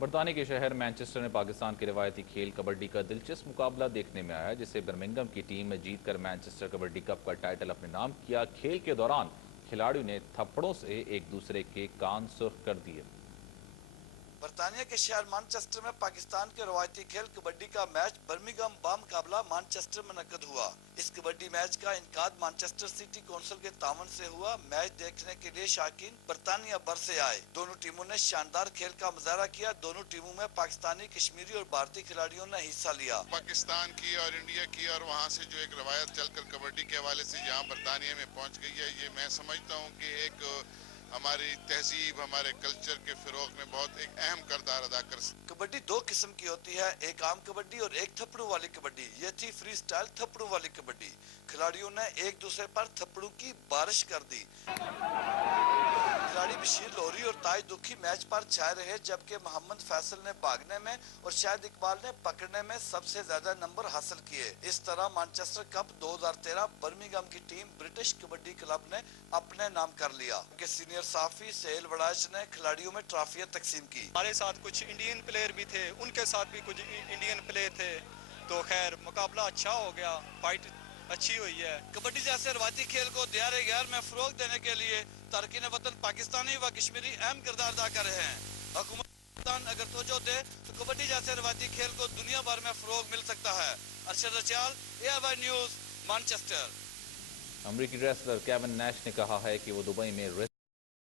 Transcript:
برطانیہ کے شہر مانچسٹر میں پاکستان کے روایتی کھیل کبڈی کا دلچسپ مقابلہ دیکھنے میں آیا، جسے برمنگھم کی ٹیم میں جیت کر مانچسٹر کبڈی کپ کا ٹائٹل اپنے نام کیا۔ کھیل کے دوران کھلاڑیوں نے تھپڑوں سے ایک دوسرے کے کان سرخ کر دیے۔ برطانیہ کے شہر مانچسٹر میں پاکستان کے روایتی کھیل کبڈی کا میچ برمنگھم بامقابلہ مانچسٹر میں منعقد ہوا۔ اس کبڈی میچ کا انعقاد مانچسٹر سٹی کونسل کے تعاون سے ہوا۔ میچ دیکھنے کے لیے شائقین برطانیہ بھر سے آئے۔ دونوں ٹیموں نے شاندار کھیل کا مظاہرہ کیا۔ دونوں ٹیموں میں پاکستانی، کشمیری اور بھارتی کھلاڑیوں نے حصہ لیا۔ پاکستان کی اور انڈیا کی اور وہاں سے جو ایک روایت چل کر کبڈی کے حوالے سے یہاں برطانیہ میں پہنچ گئی ہے، یہ میں سمجھتا ہوں کہ ایک ہماری تہذیب، ہمارے کلچر کے فروغ میں بہت ایک اہم کردار ادا کر سکتی ہے۔ کبڈی دو قسم کی ہوتی ہے، ایک عام کبڈی اور ایک تھپڑوں والی کبڈی۔ یہ تھی فری سٹائل تھپڑوں والی کبڈی۔ کھلاڑیوں نے ایک دوسرے پر تھپڑوں کی بارش کر دی۔ کھلاڑی بشیر لوہری اور تاج دکھی میچ پر چھائے رہے، جبکہ محمد فیصل نے بھاگنے میں اور شاہد اقبال نے پکڑنے میں سب سے زیادہ نمبر حاصل کیے۔ اس طرح مانچسٹر کپ 2013 برمنگھم کی ٹیم برٹش کبڈی کلب نے اپنے نام کر لیا۔ کہ سینئر صحافی سہیل وڑائچ نے کھلاڑیوں میں ٹرافیاں تقسیم کی۔ ہمارے ساتھ کچھ انڈین پلیئر بھی تھے، ان کے ساتھ بھی کچھ انڈین پلیئر تھے، تو خیر مقابلہ اچھا ہو گیا، فائٹ اچھی ہوئی ہے۔ کبڈی جیسے روایتی کھیل کو دیار غیر میں فروغ دینے کے لیے تارکین وطن پاکستانی و کشمیری اہم کردار ادا کر رہے ہیں۔ حکومت پاکستان اگر توجہ دے تو کبڈی جیسے روایتی کھیل کو دنیا بھر میں فروغ مل سکتا ہے۔ ارشد رچال، AIY نیوز، مانچسٹر۔ امریکی ریسلر کیون نیش نے کہا ہے کہ وہ دبئی میں